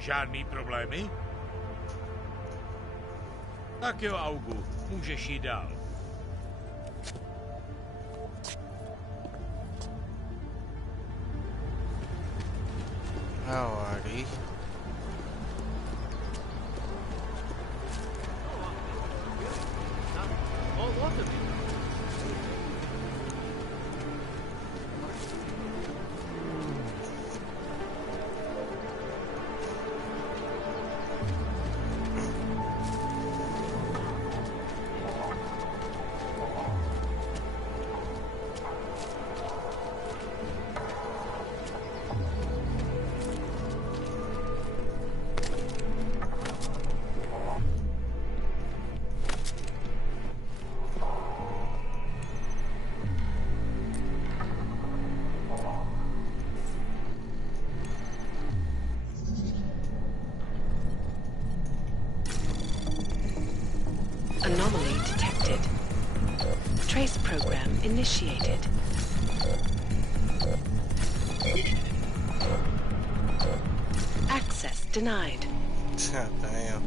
Žádný problémy? Tak jo, Augu, můžeš jít dál. Alrighty. Anomaly detected. Trace program initiated. Access denied. Damn.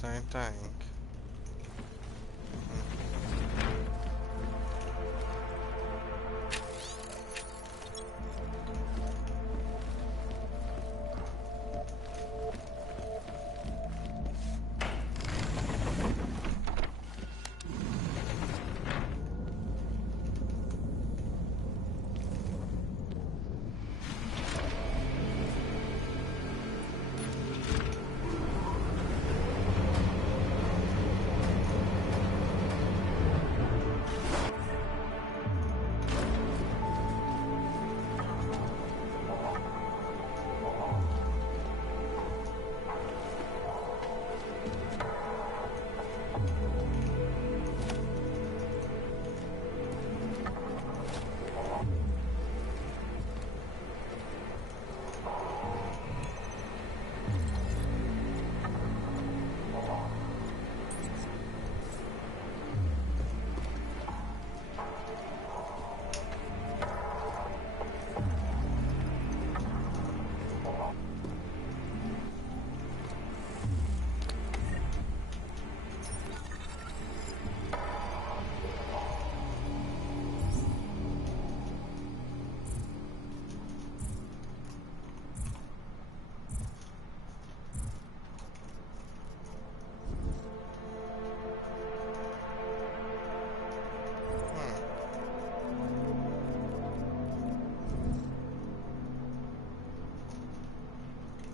Same thing.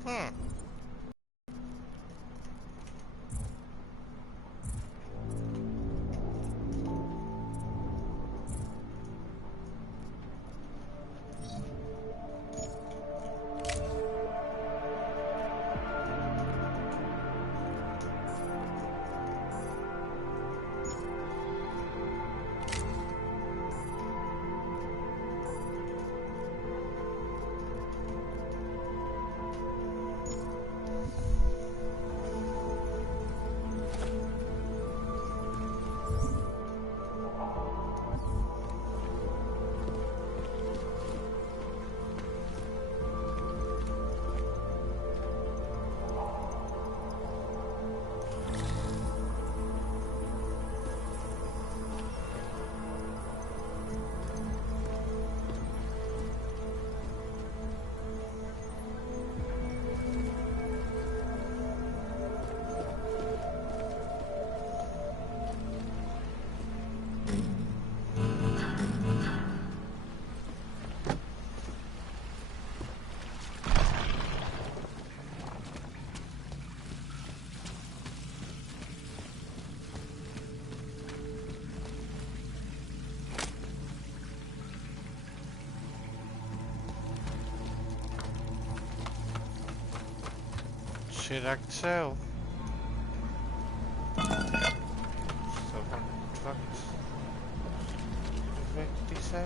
Hmm. Será que céu? So what the céu?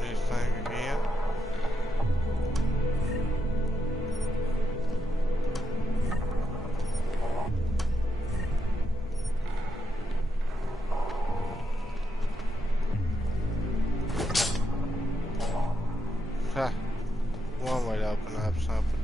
Anything again? Ha! One way to open up something.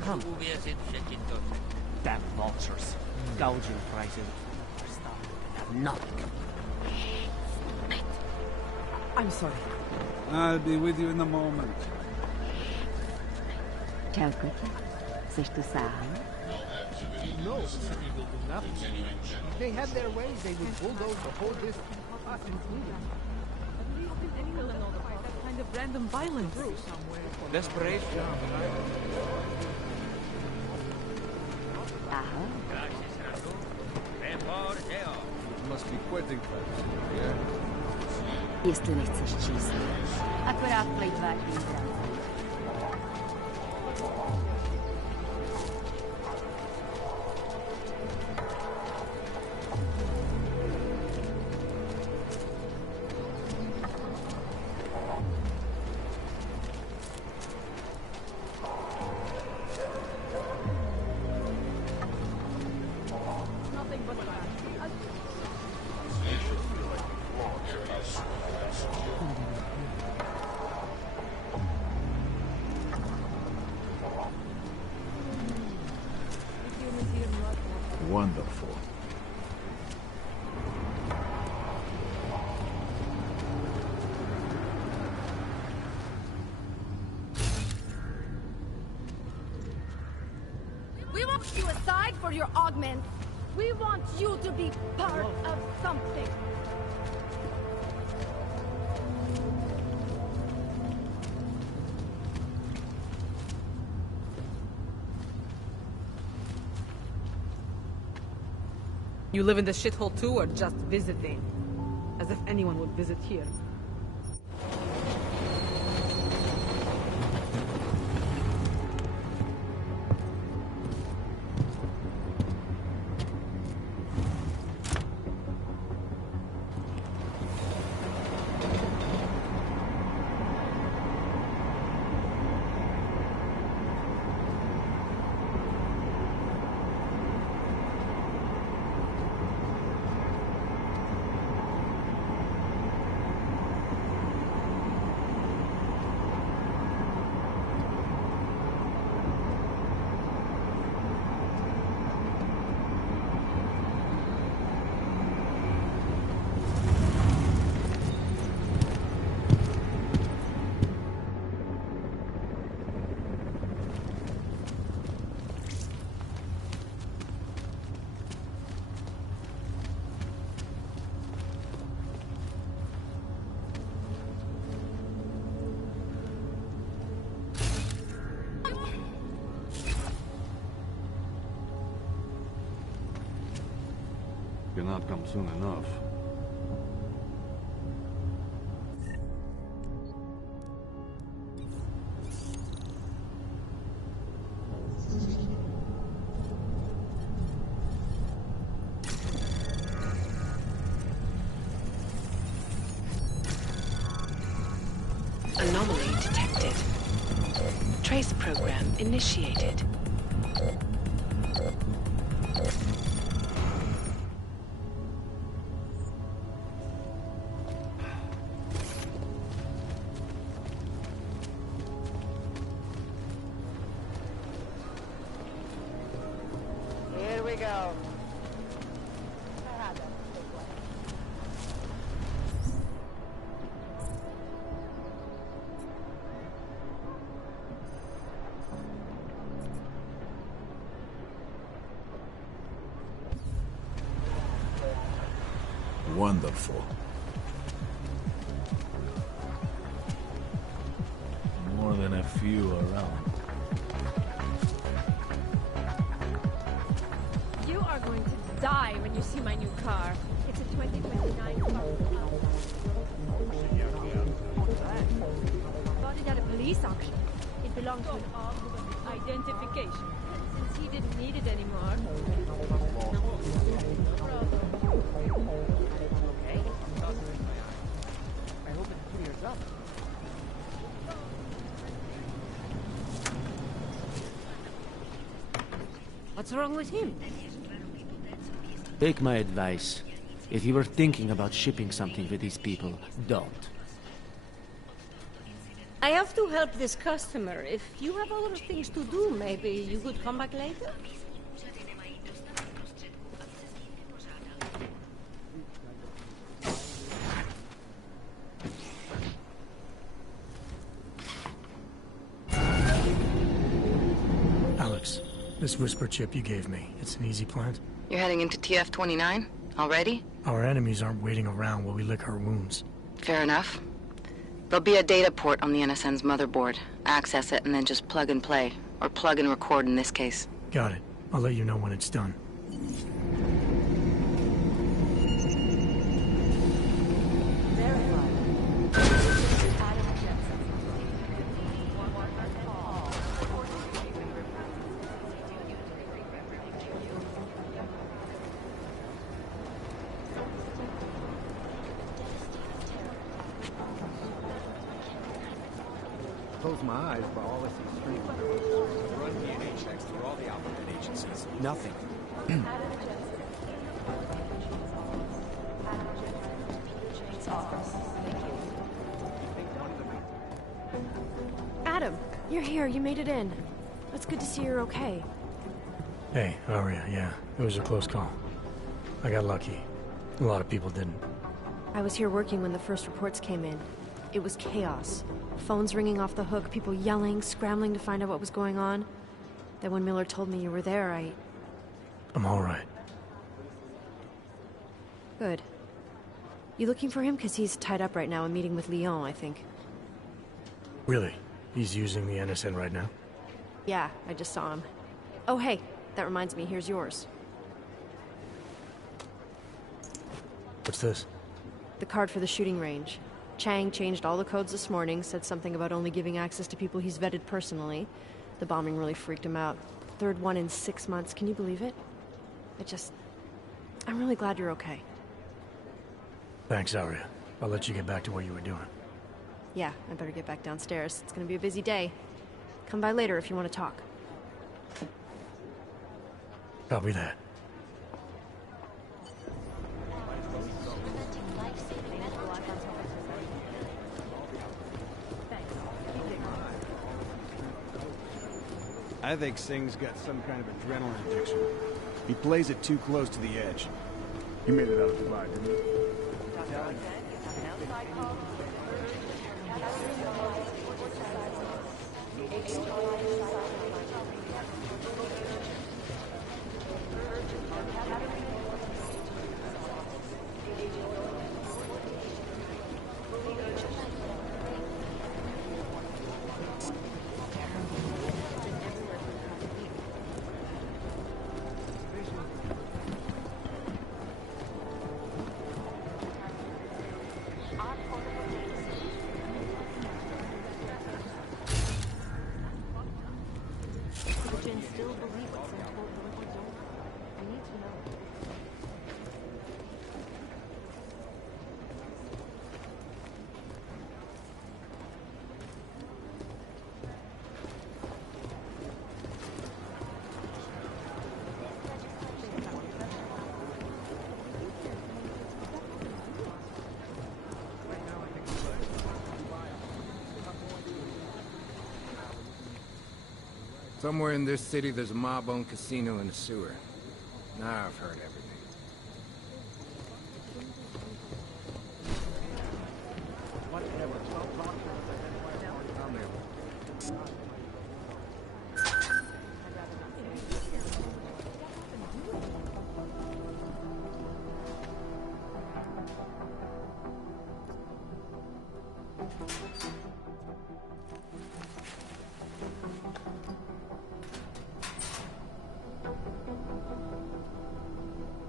Come. Damn vultures. Gouging prices. For stuff that have nothing. I'm sorry. I'll be with you in a moment. Ciao, Cookie. Coś tu sahne? No, the city will do nothing. If they had their ways, they would bulldoze the whole district. Kind of random violence. Desperation. Aha. It must be quitting fast. Yeah. Jestli nechceš číst. Akorát plejtváš výzra. Wonderful. We won't you aside for your augment. We want you to be part of something. You live in the shithole too, or just visiting? As if anyone would visit here. Cannot come soon enough. Anomaly detected. Trace program initiated. Here we go. Wonderful. More than a few around. You are going to die when you see my new car. It's a 2029 car. Bought it at a police auction. It belonged to an identification. Since he didn't need it anymore. Okay. I hope it clears up. What's wrong with him? Take my advice. If you were thinking about shipping something with these people, don't. I have to help this customer. If you have other things to do, maybe you could come back later? Alex, this whisper chip you gave me, it's an easy plant? You're heading into TF-29? Already? Our enemies aren't waiting around while we lick our wounds. Fair enough. There'll be a data port on the NSN's motherboard. Access it and then just plug and play. Or plug and record in this case. Got it. I'll let you know when it's done. Close my eyes, but all I see is street. Run DNA checks through all the alphabet agencies. Nothing. Adam, you're here. You made it in. It's good to see you're okay. Hey, Aria, yeah. It was a close call. I got lucky. A lot of people didn't. I was here working when the first reports came in. It was chaos. Phones ringing off the hook, people yelling, scrambling to find out what was going on. Then when Miller told me you were there, I'm all right. Good. You looking for him? Because he's tied up right now and meeting with Lyon, I think. Really? He's using the NSN right now? Yeah, I just saw him. Oh, hey, that reminds me, here's yours. What's this? The card for the shooting range. Chang changed all the codes this morning, said something about only giving access to people he's vetted personally. The bombing really freaked him out. Third one in 6 months, can you believe it? I'm really glad you're okay. Thanks, Aria. I'll let you get back to what you were doing. Yeah, I better get back downstairs. It's gonna be a busy day. Come by later if you want to talk. Copy that. I think Singh's got some kind of adrenaline addiction. He plays it too close to the edge. He made it out of Dubai, didn't he? Somewhere in this city, there's a mob-owned casino in the sewer. Now I've heard everything.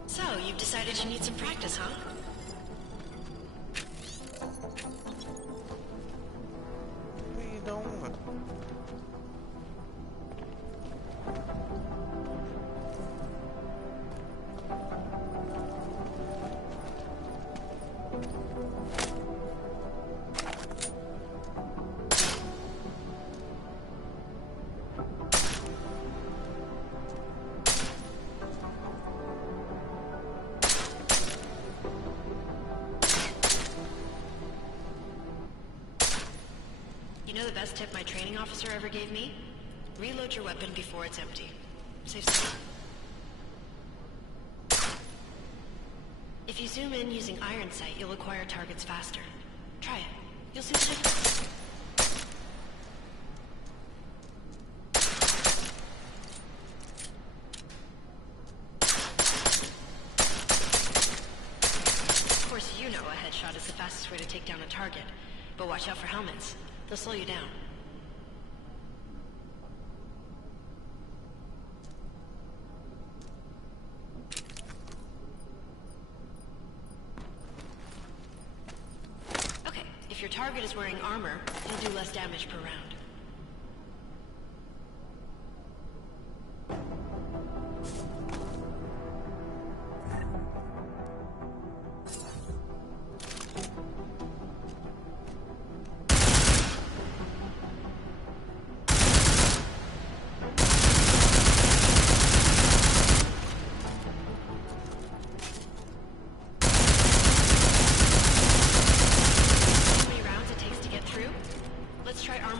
So, you've decided you need some practice, huh? What are you doing? You know the best tip my training officer ever gave me? Reload your weapon before it's empty. Saves time. If you zoom in using iron sight, you'll acquire targets faster. Try it. You'll see the difference. Of course, you know a headshot is the fastest way to take down a target. But watch out for helmets. They'll slow you down. Okay, if your target is wearing armor, you'll do less damage per round.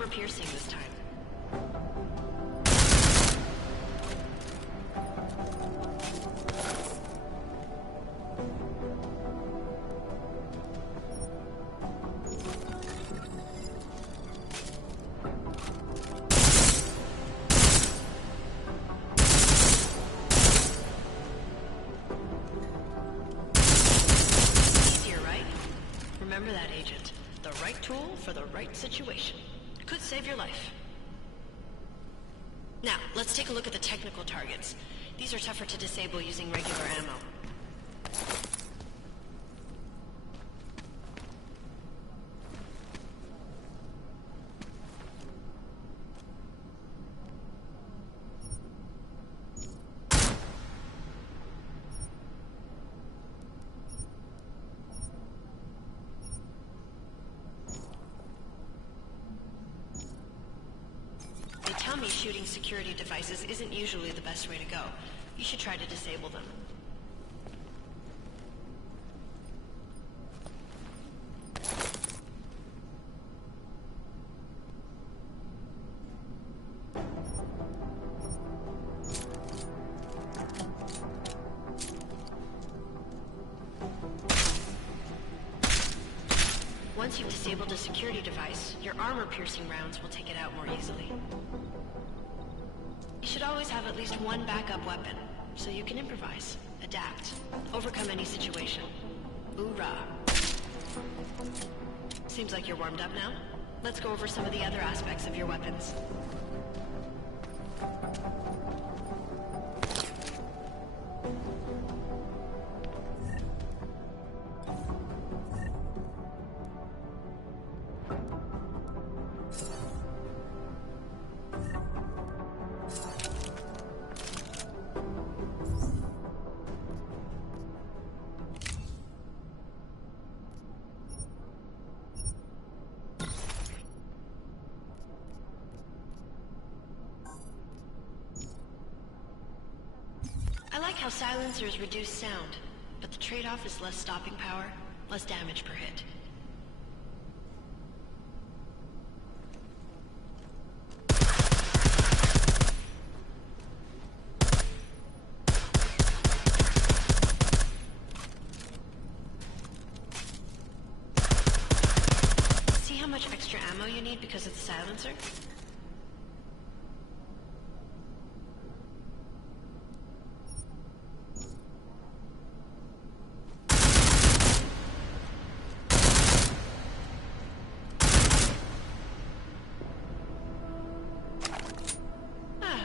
Piercing this time. Easier, right? Remember that, Agent. The right tool for the right situation. Could save your life. Now, let's take a look at the technical targets. These are tougher to disable using regular ammo. Tell me shooting security devices isn't usually the best way to go. You should try to disable them. Once you've disabled a security device, your armor-piercing rounds will take it out more easily. You should always have at least one backup weapon, so you can improvise, adapt, overcome any situation. Hoorah! Seems like you're warmed up now. Let's go over some of the other aspects of your weapons. I like how silencers reduce sound, but the trade-off is less stopping power, less damage per hit. See how much extra ammo you need because of the silencer?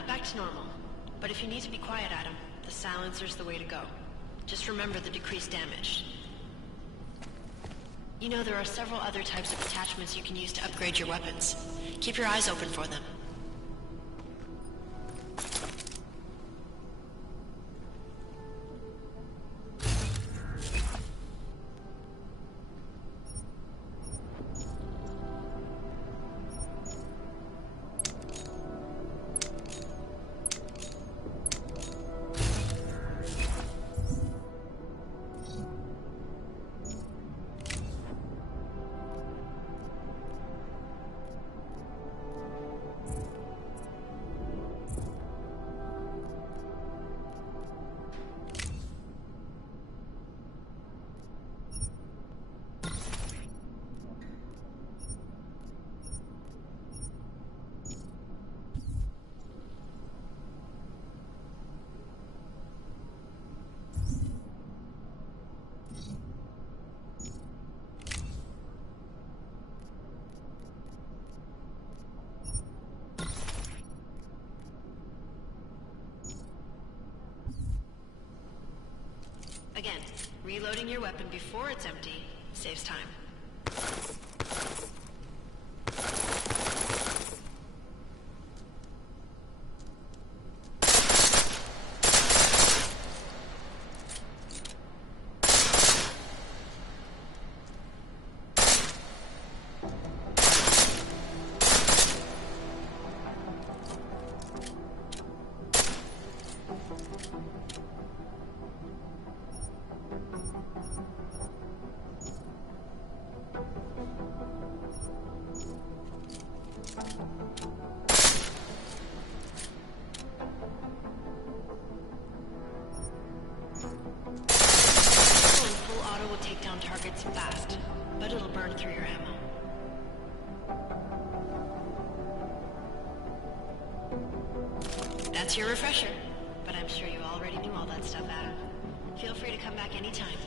Back to normal. But if you need to be quiet, Adam, the silencer's the way to go. Just remember the decreased damage. You know there are several other types of attachments you can use to upgrade your weapons. Keep your eyes open for them. Again, reloading your weapon before it's empty saves time. Full auto will take down targets fast, but it'll burn through your ammo. That's your refresher, but I'm sure you already knew all that stuff, Adam. Feel free to come back anytime.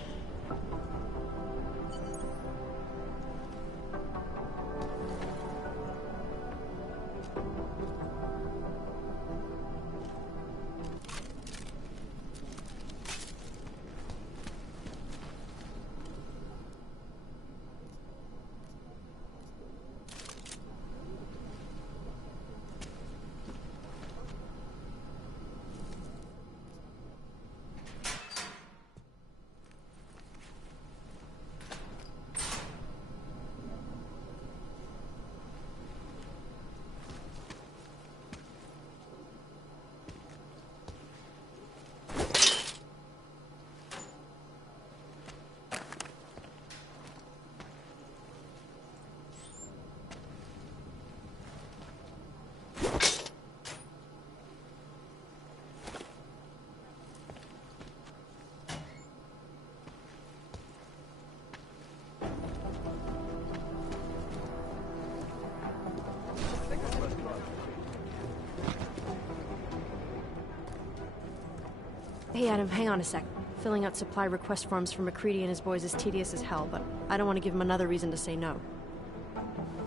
Hey Adam, hang on a sec. Filling out supply request forms for McCready and his boys is tedious as hell, but I don't want to give him another reason to say no.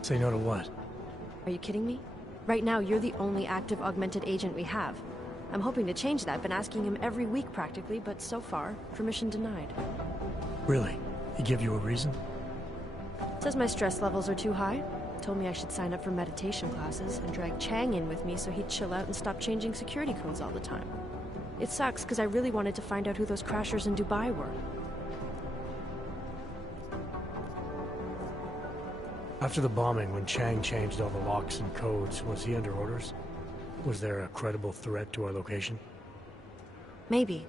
Say no to what? Are you kidding me? Right now, you're the only active augmented agent we have. I'm hoping to change that, been asking him every week practically, but so far, permission denied. Really? He give you a reason? Says my stress levels are too high. Told me I should sign up for meditation classes and drag Chang in with me so he'd chill out and stop changing security codes all the time. It sucks, because I really wanted to find out who those crashers in Dubai were. After the bombing, when Chang changed all the locks and codes, was he under orders? Was there a credible threat to our location? Maybe,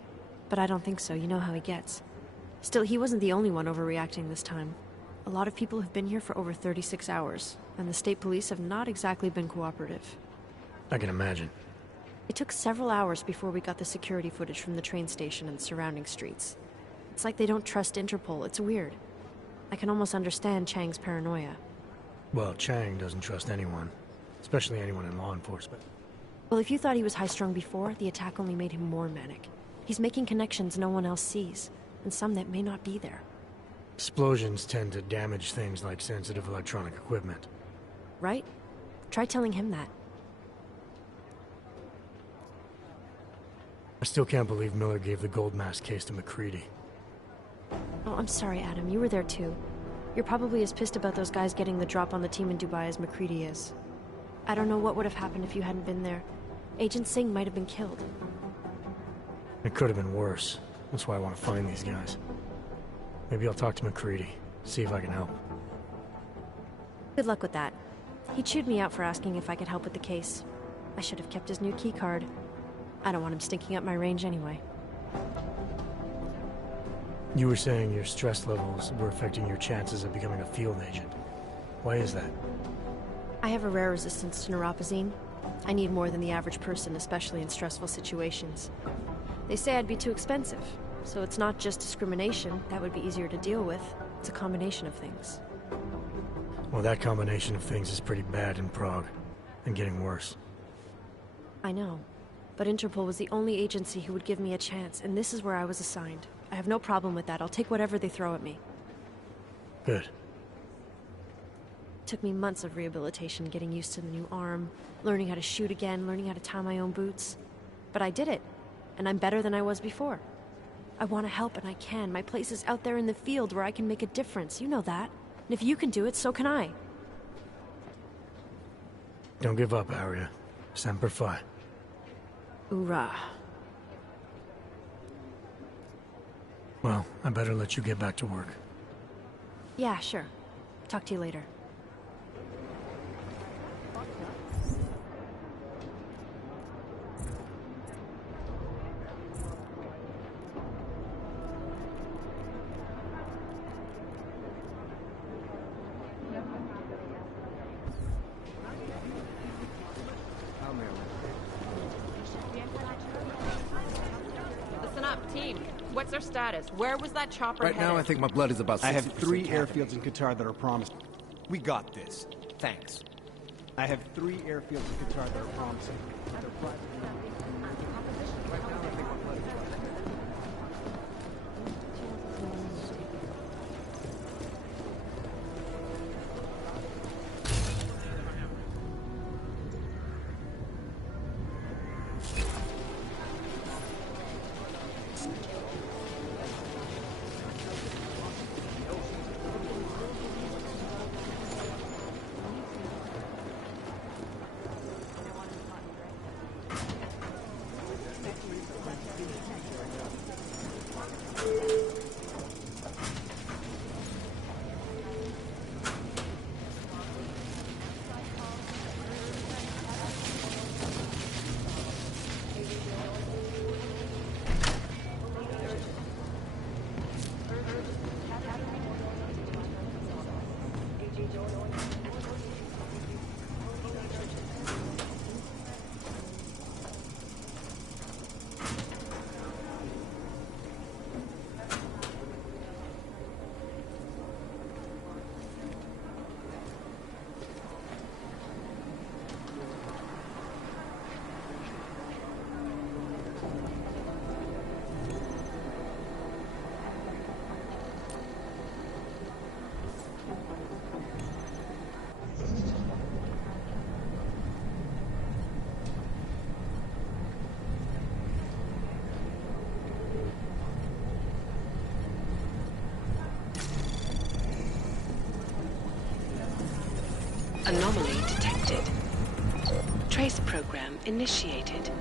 but I don't think so. You know how he gets. Still, he wasn't the only one overreacting this time. A lot of people have been here for over 36 hours, and the state police have not exactly been cooperative. I can imagine. It took several hours before we got the security footage from the train station and surrounding streets. It's like they don't trust Interpol. It's weird. I can almost understand Chang's paranoia. Well, Chang doesn't trust anyone, especially anyone in law enforcement. Well, if you thought he was high-strung before, the attack only made him more manic. He's making connections no one else sees, and some that may not be there. Explosions tend to damage things like sensitive electronic equipment. Right? Try telling him that. I still can't believe Miller gave the gold mask case to McCready. Oh, I'm sorry, Adam. You were there too. You're probably as pissed about those guys getting the drop on the team in Dubai as McCready is. I don't know what would have happened if you hadn't been there. Agent Singh might have been killed. It could have been worse. That's why I want to find these guys. Maybe I'll talk to McCready, see if I can help. Good luck with that. He chewed me out for asking if I could help with the case. I should have kept his new key card. I don't want him stinking up my range anyway. You were saying your stress levels were affecting your chances of becoming a field agent. Why is that? I have a rare resistance to neuropazine. I need more than the average person, especially in stressful situations. They say I'd be too expensive, so it's not just discrimination. That would be easier to deal with. It's a combination of things. Well, that combination of things is pretty bad in Prague, and getting worse. I know, but Interpol was the only agency who would give me a chance, and this is where I was assigned. I have no problem with that. I'll take whatever they throw at me. Good. It took me months of rehabilitation, getting used to the new arm, learning how to shoot again, learning how to tie my own boots. But I did it, and I'm better than I was before. I want to help and I can. My place is out there in the field where I can make a difference. You know that. And if you can do it, so can I. Don't give up, Arya. Semper Fi. Hoorah. Well, I better let you get back to work. Yeah, sure. Talk to you later. Listen up, team. What's our status? Where was that chopper Right now, I think my blood is about 60% I have 3 caffeine. airfields in Qatar that are promised. We got this. Thanks. I have 3 airfields in Qatar that are promising. They're private. Right now, I think my blood is about 60%. Anomaly detected. Trace program initiated.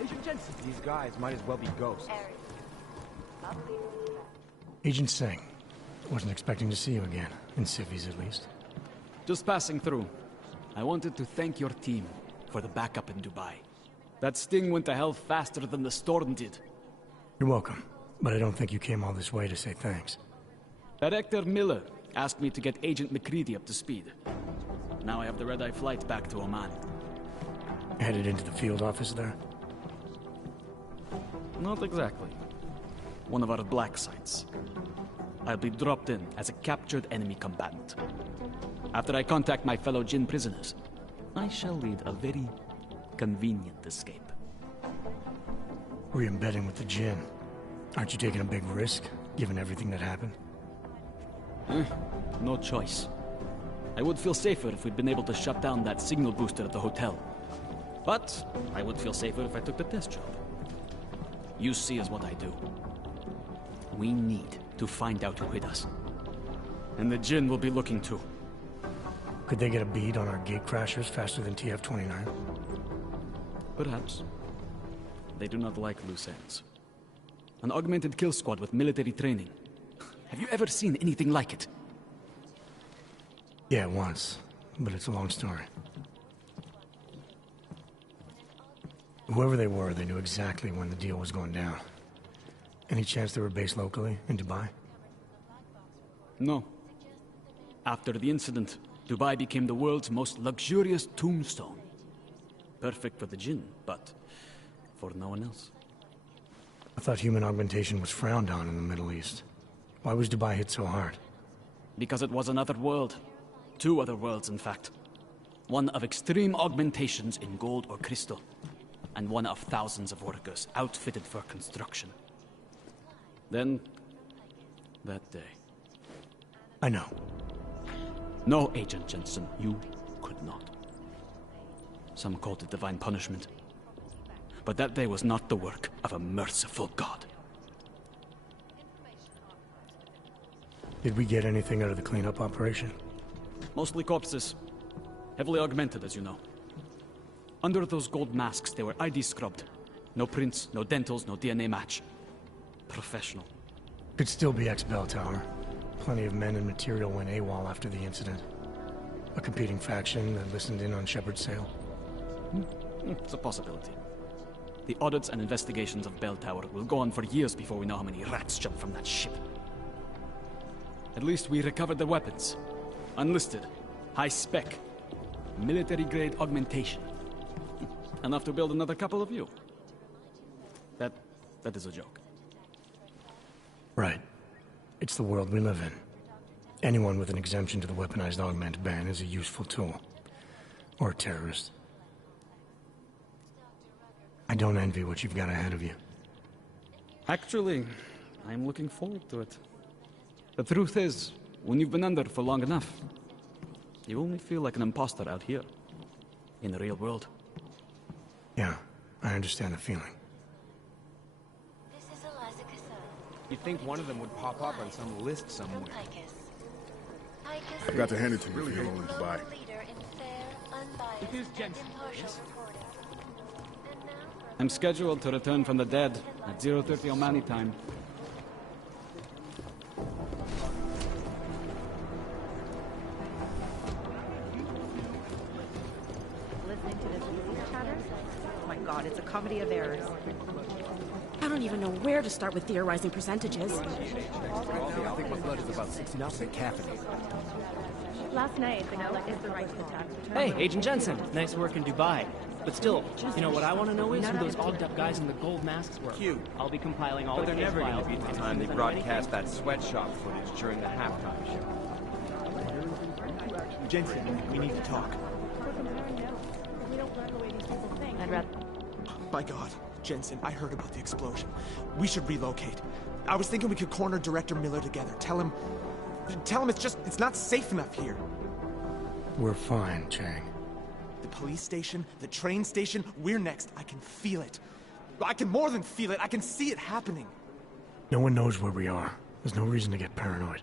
Agent Jensen. These guys might as well be ghosts. Agent Singh. Wasn't expecting to see you again. In civvies, at least. Just passing through. I wanted to thank your team for the backup in Dubai. That sting went to hell faster than the storm did. You're welcome. But I don't think you came all this way to say thanks. Director Miller asked me to get Agent McCready up to speed. Now I have the red-eye flight back to Oman. Headed into the field office there? Not exactly. One of our black sites. I'll be dropped in as a captured enemy combatant. After I contact my fellow Jinn prisoners, I shall lead a very convenient escape. Re-embedding with the Jinn. Aren't you taking a big risk, given everything that happened? No choice. I would feel safer if we'd been able to shut down that signal booster at the hotel. But I would feel safer if I took the test job. You see is what I do. We need to find out who hit us. And the Jinn will be looking too. Could they get a bead on our gate crashers faster than TF-29? Perhaps. They do not like loose ends. An augmented kill squad with military training. Have you ever seen anything like it? Yeah, once. But it's a long story. Whoever they were, they knew exactly when the deal was going down. Any chance they were based locally, in Dubai? No. After the incident, Dubai became the world's most luxurious tombstone. Perfect for the Jinn, but for no one else. I thought human augmentation was frowned on in the Middle East. Why was Dubai hit so hard? Because it was another world. Two other worlds, in fact. One of extreme augmentations in gold or crystal, and one of thousands of workers outfitted for construction. Then, that day. I know. No, Agent Jensen, you could not. Some called it divine punishment. But that day was not the work of a merciful God. Did we get anything out of the cleanup operation? Mostly corpses. Heavily augmented, as you know. Under those gold masks, they were ID scrubbed. No prints, no dentals, no DNA match. Professional. Could still be ex-Bell Tower. Plenty of men and material went AWOL after the incident. A competing faction that listened in on Shepard's sale. It's a possibility. The audits and investigations of Bell Tower will go on for years before we know how many rats jumped from that ship. At least we recovered their weapons. Unlisted. High spec. Military-grade augmentation. Enough to build another couple of you. That is a joke. Right. It's the world we live in. Anyone with an exemption to the weaponized augment ban is a useful tool. Or a terrorist. I don't envy what you've got ahead of you. Actually, I'm looking forward to it. The truth is, when you've been under for long enough, you only feel like an imposter out here. In the real world. Yeah, I understand the feeling. You'd think one of them would pop up on some list somewhere. I've got to hand it to you if you're going to Dubai. It is Jensen, yes? I'm scheduled to return from the dead at 0:30 Omani time. Listening to this music chatter? Oh my god, it's a comedy of errors. I don't even know where to start with theorizing percentages. I think my blood is about 60% caffeinated. Last night, the guy is the right to the tax return. Hey, Agent Jensen. Nice work in Dubai. But still, you know what I want to know is who those ogged-up guys in the gold masks were. Cute. I'll be compiling all But the they're case never going files. to beat the time they broadcast that sweatshop footage during the halftime show. Jensen, we need to talk. I'd rather... My God, Jensen, I heard about the explosion. We should relocate. I was thinking we could corner Director Miller together. Tell him it's not safe enough here. We're fine, Chang. The police station, the train station, we're next. I can feel it. I can more than feel it. I can see it happening. No one knows where we are. There's no reason to get paranoid.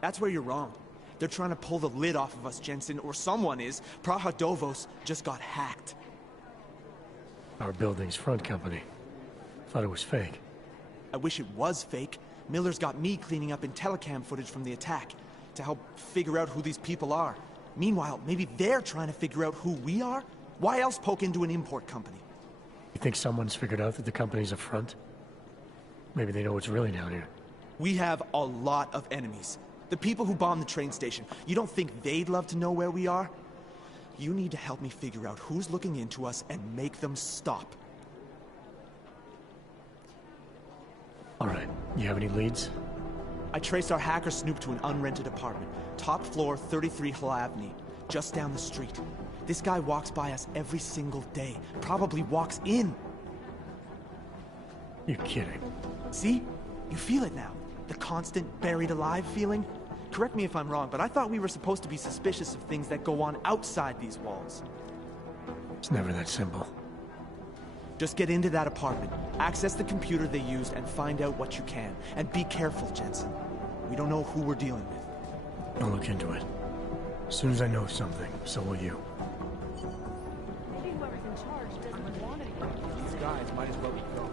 That's where you're wrong. They're trying to pull the lid off of us, Jensen, or someone is. Praha-Dovos just got hacked. Our building's front company. Thought it was fake. I wish it was fake. Miller's got me cleaning up IntelliCam footage from the attack to help figure out who these people are. Meanwhile, maybe they're trying to figure out who we are? Why else poke into an import company? You think someone's figured out that the company's a front? Maybe they know what's really down here. We have a lot of enemies. The people who bombed the train station. You don't think they'd love to know where we are? You need to help me figure out who's looking into us and make them stop. All right. You have any leads? I traced our hacker snoop to an unrented apartment. Top floor, 33 Hlavny, just down the street. This guy walks by us every single day. Probably walks in. You're kidding. See? You feel it now. The constant buried alive feeling? Correct me if I'm wrong, but I thought we were supposed to be suspicious of things that go on outside these walls. It's never that simple. Just get into that apartment, access the computer they used, and find out what you can. And be careful, Jensen. We don't know who we're dealing with. I'll look into it. As soon as I know something, so will you. Maybe whoever's in charge doesn't want it. These guys might as well be gone.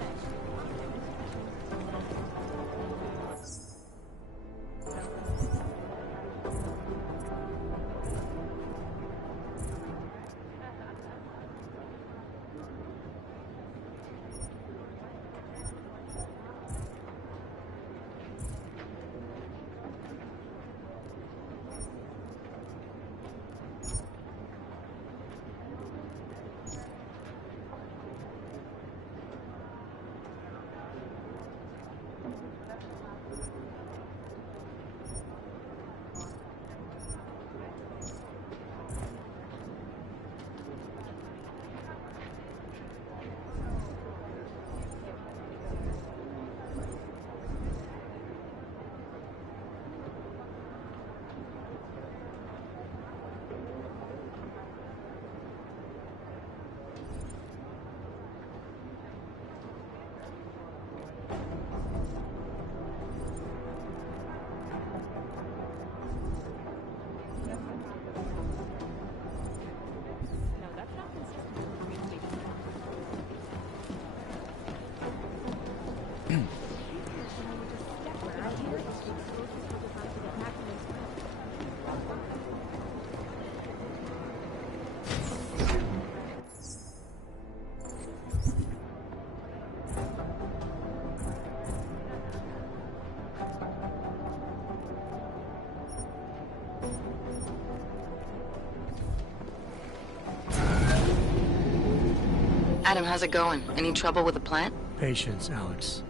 Adam, how's it going? Any trouble with the plant? Patience, Alex.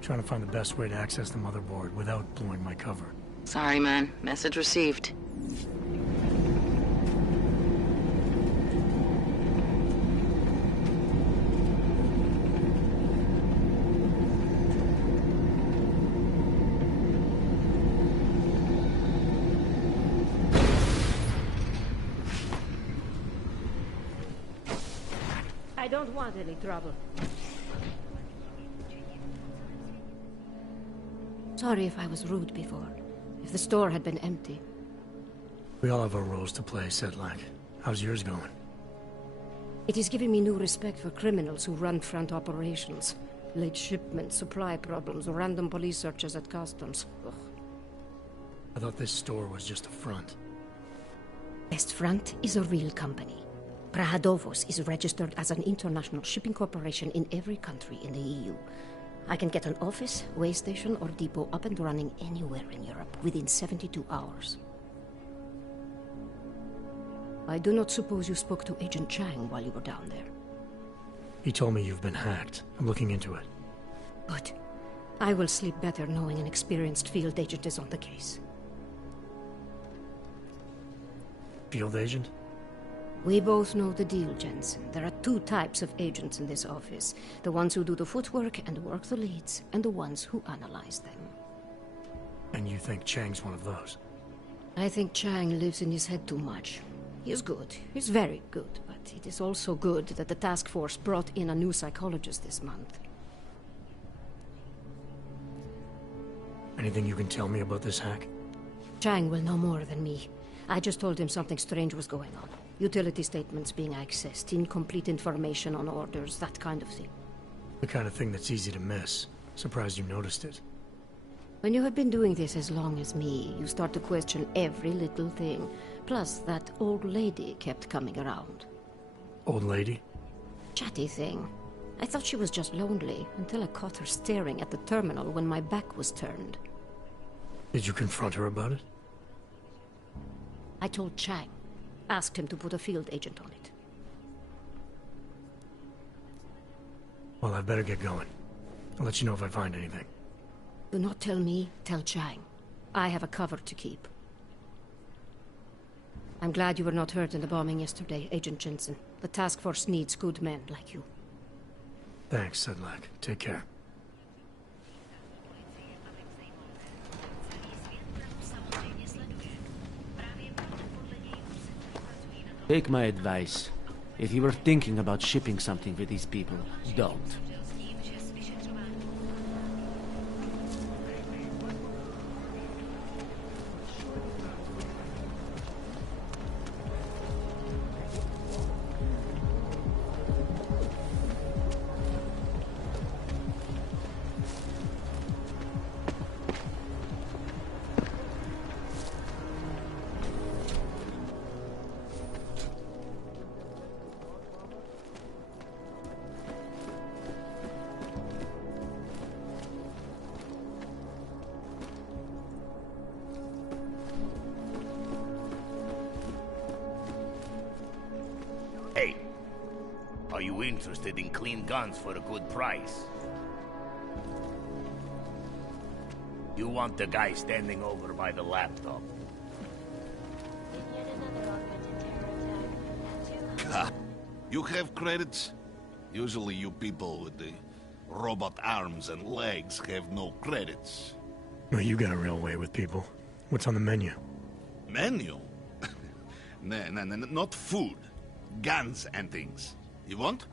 Trying to find the best way to access the motherboard without blowing my cover. Sorry, man. Message received. I don't want any trouble. Sorry if I was rude before. If the store had been empty. We all have our roles to play, Sedlak. How's yours going? It is giving me new respect for criminals who run front operations. Late shipments, supply problems, random police searches at customs. Ugh. I thought this store was just a front. Best Front is a real company. Praha-Dovos is registered as an international shipping corporation in every country in the EU. I can get an office, way station, or depot up and running anywhere in Europe within 72 hours. I do not suppose you spoke to Agent Chang while you were down there. He told me you've been hacked. I'm looking into it. Good. I will sleep better knowing an experienced field agent is on the case. Field agent? We both know the deal, Jensen. There are two types of agents in this office. The ones who do the footwork and work the leads, and the ones who analyze them. And you think Chang's one of those? I think Chang lives in his head too much. He is good. He's very good, but it is also good that the task force brought in a new psychologist this month. Anything you can tell me about this hack? Chang will know more than me. I just told him something strange was going on. Utility statements being accessed, incomplete information on orders, that kind of thing. The kind of thing that's easy to miss. Surprised you noticed it. When you have been doing this as long as me, you start to question every little thing. Plus, that old lady kept coming around. Old lady? Chatty thing. I thought she was just lonely, until I caught her staring at the terminal when my back was turned. Did you confront her about it? I told Chang. Asked him to put a field agent on it. Well, I'd better get going. I'll let you know if I find anything. Do not tell me, tell Chang. I have a cover to keep. I'm glad you were not hurt in the bombing yesterday, Agent Jensen. The task force needs good men like you. Thanks, Sedlak. Take care. Take my advice. If you were thinking about shipping something with these people, don't. Hey, are you interested in clean guns for a good price? You want the guy standing over by the laptop. God, you have credits? Usually you people with the robot arms and legs have no credits. Well, you got a real way with people. What's on the menu? Menu? No, not food. Guns and things. You want?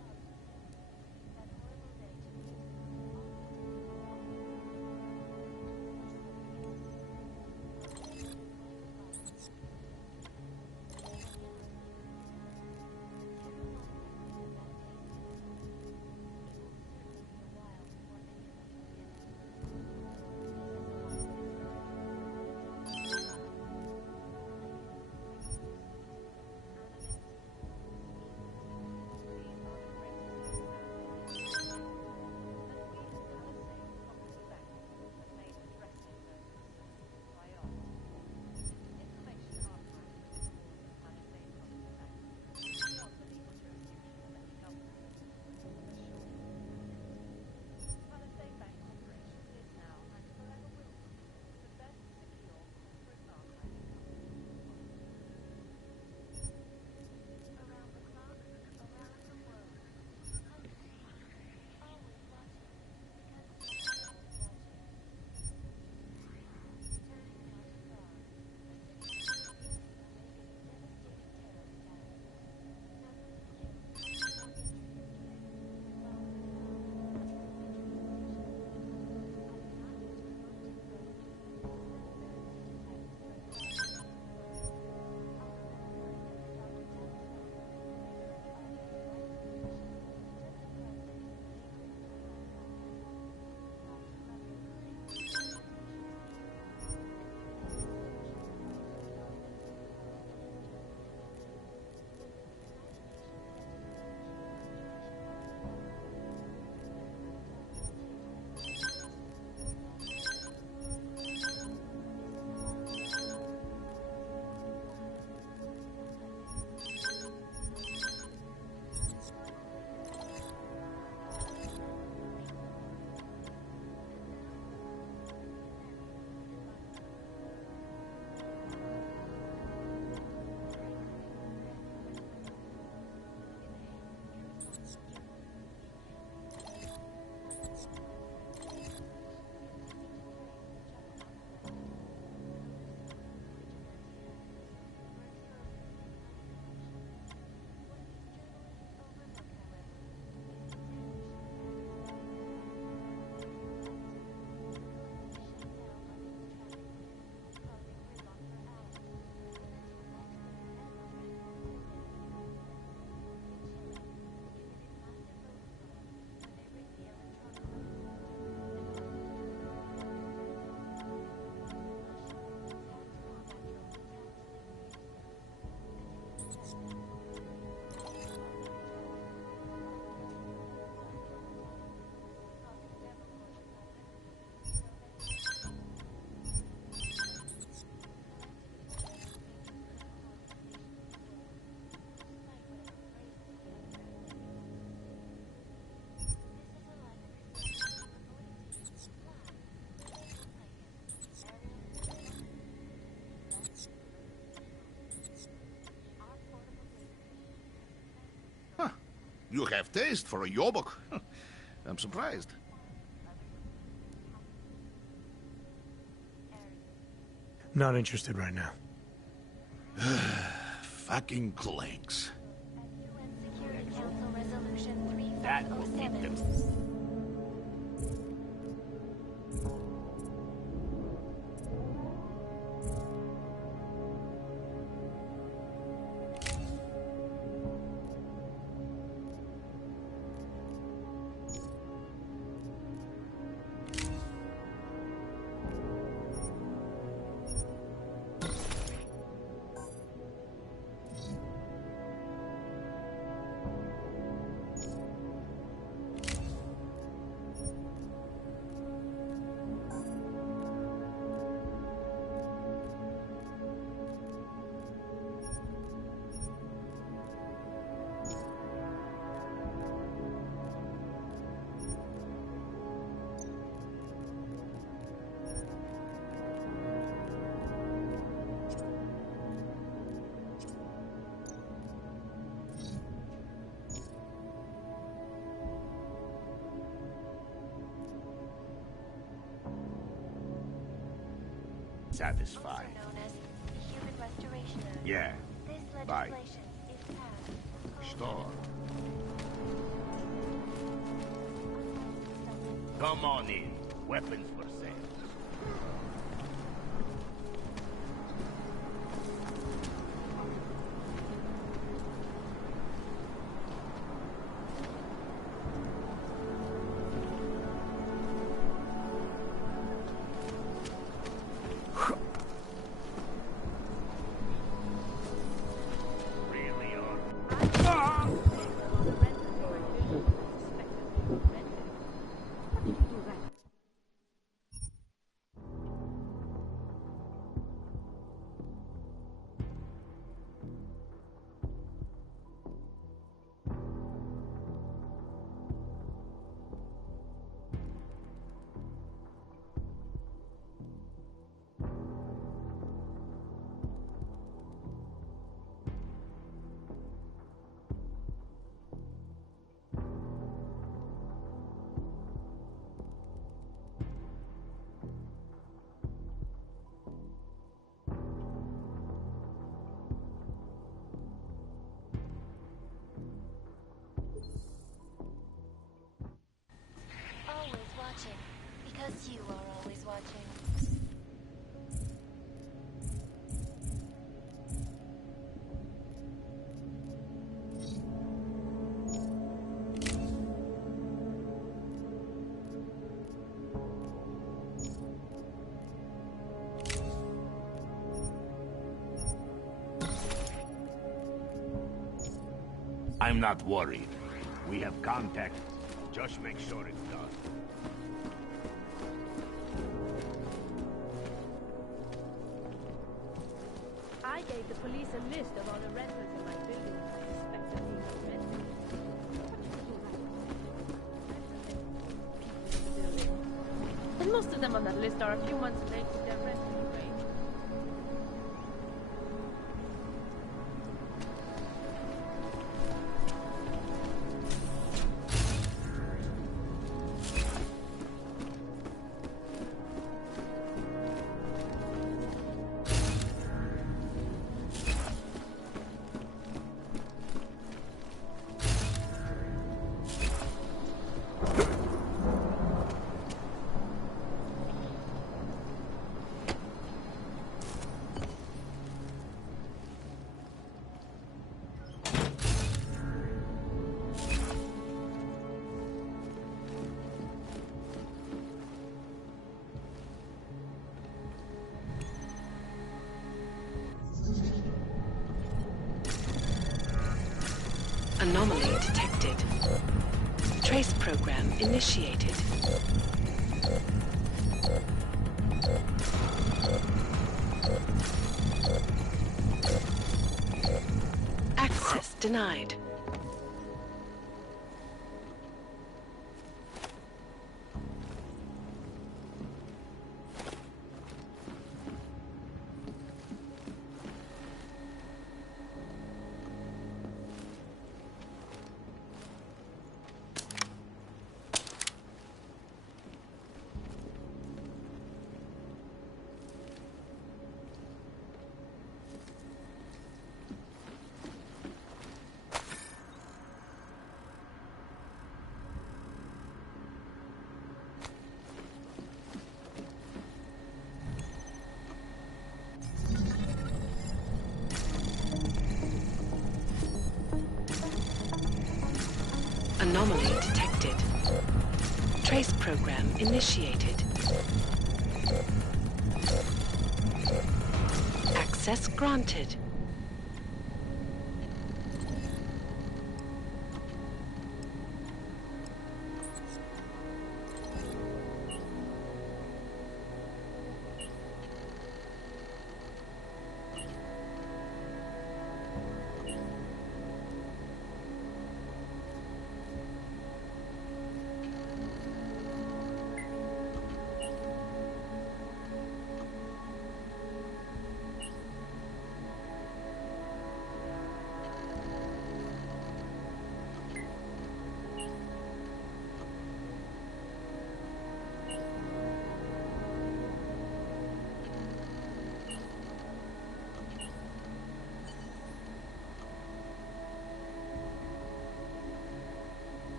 You have taste for a yobok. I'm surprised. Not interested right now. Fucking clanks. That will keep them. Satisfied. Yeah. Bye. Store. Come on in. Weapons for sale. Because you are always watching. I'm not worried. We have contact. Just make sure it's done. I gave the police a list of all the renters in my building and I suspected being rented. And most of them on that list are a few months late with their rent anyway. Anomaly detected. Trace program initiated. Access denied. Anomaly detected. Trace program initiated. Access granted.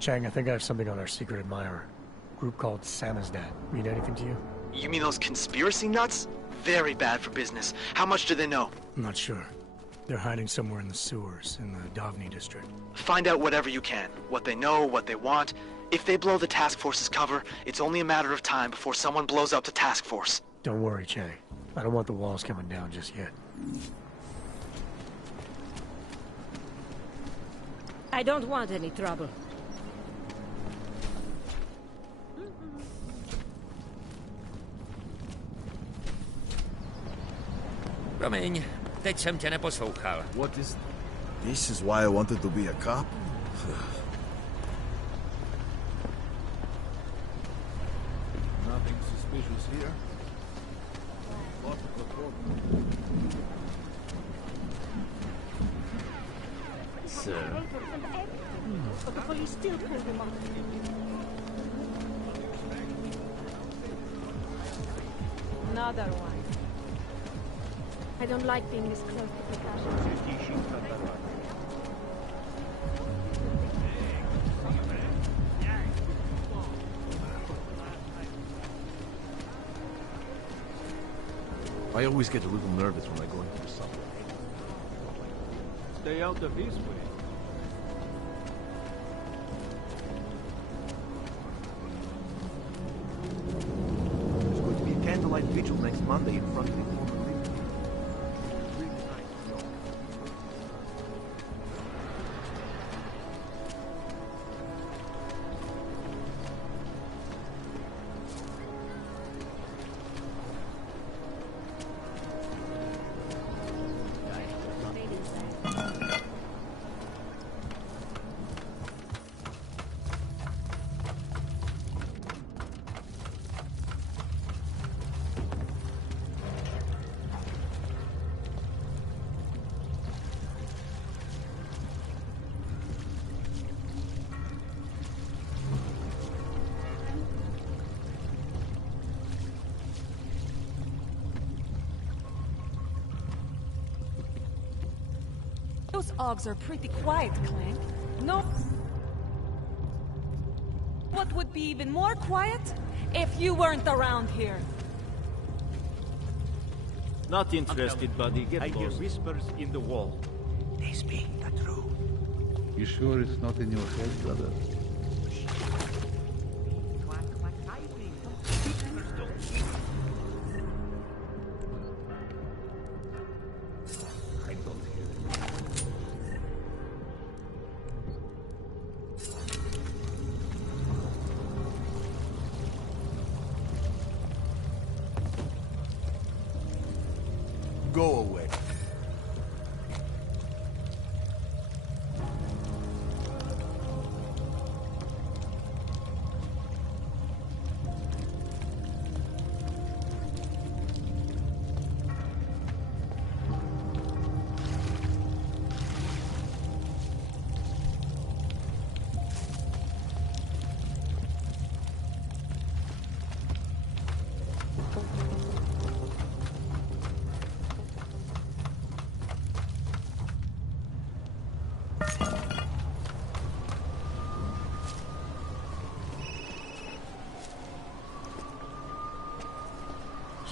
Chang, I think I have something on our secret admirer. Group called Samizdat. Mean anything to you? You mean those conspiracy nuts? Very bad for business. How much do they know? I'm not sure. They're hiding somewhere in the sewers in the Davni district. Find out whatever you can. What they know, what they want. If they blow the task force's cover, it's only a matter of time before someone blows up the task force. Don't worry, Chang. I don't want the walls coming down just yet. I don't want any trouble. Promiň, teď jsem tě neposlouchal. What is... This is why I wanted to be a cop? Nothing suspicious here. Lot of patrol. Sir. But the police still pulled him off. Another one. I don't like being this close to Picasso. I always get a little nervous when I go into the subway. Stay out of his way. There's going to be a candlelight vigil next Monday in front of the former Liberty. Really nice to know. Those Augs are pretty quiet, Clank. No... What would be even more quiet? If you weren't around here. Not interested, buddy. Get I hear lost. whispers in the wall. They speak the truth. You sure it's not in your head, brother? Go away.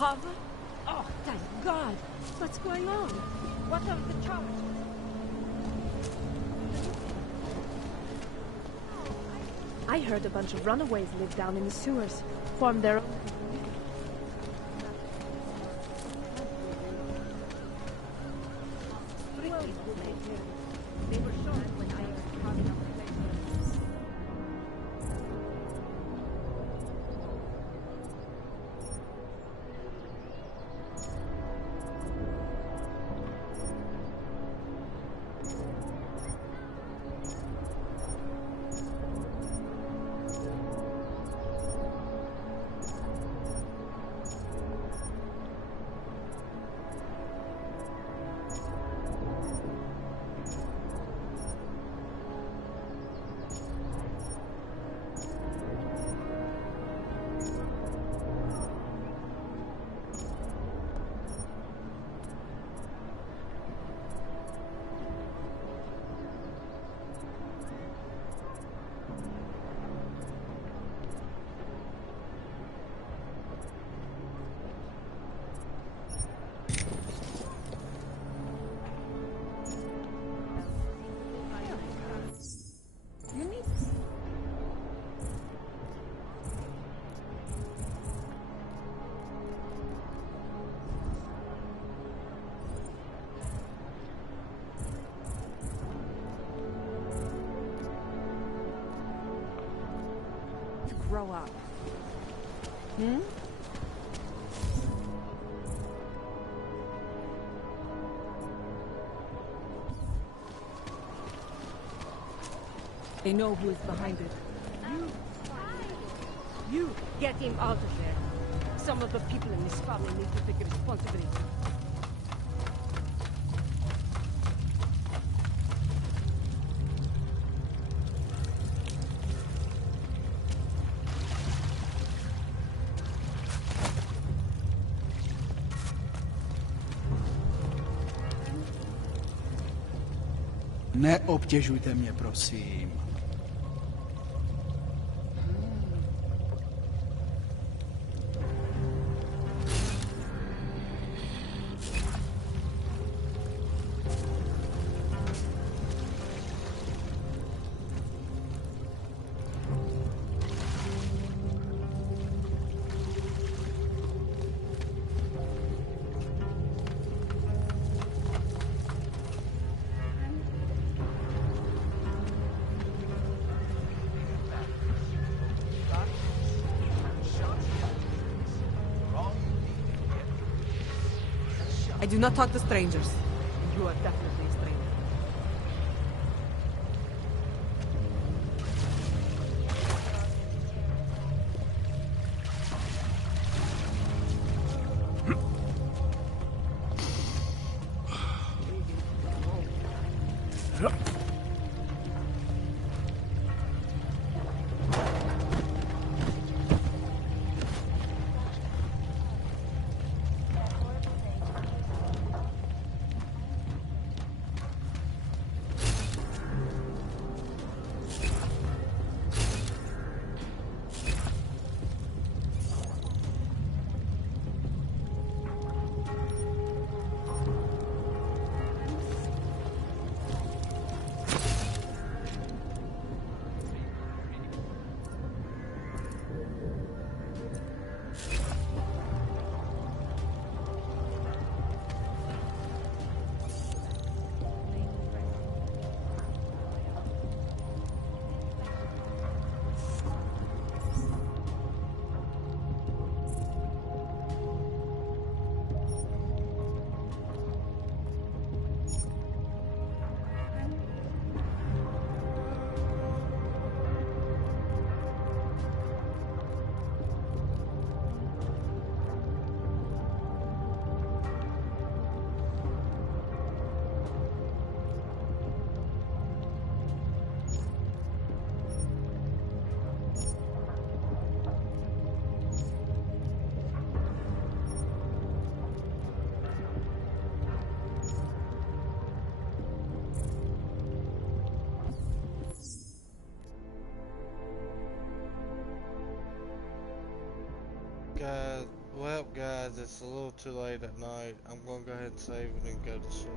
Hava? Oh, thank God. What's going on? What are the charges? I heard a bunch of runaways live down in the sewers. Formed their own... They were shot when I was carving up the place. Grow up. Hmm? They know who is behind it. You get him out of there. Some of the people in this family need to take responsibility. Neobtěžujte mě, prosím. I do not talk to strangers. You are definitely a stranger. Well, guys, it's a little too late at night. I'm gonna go ahead and save it and go to sleep.